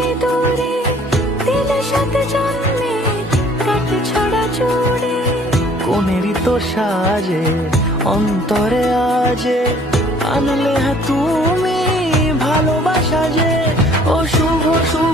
সিঁদুরে দিলে সাথে জন্মে কাটে ছড়া চুড়ে। কোনেরই তো সাজে অন্তরে আজে আনলে তুমি ভালোবাসা যে। ও শুভ শুভ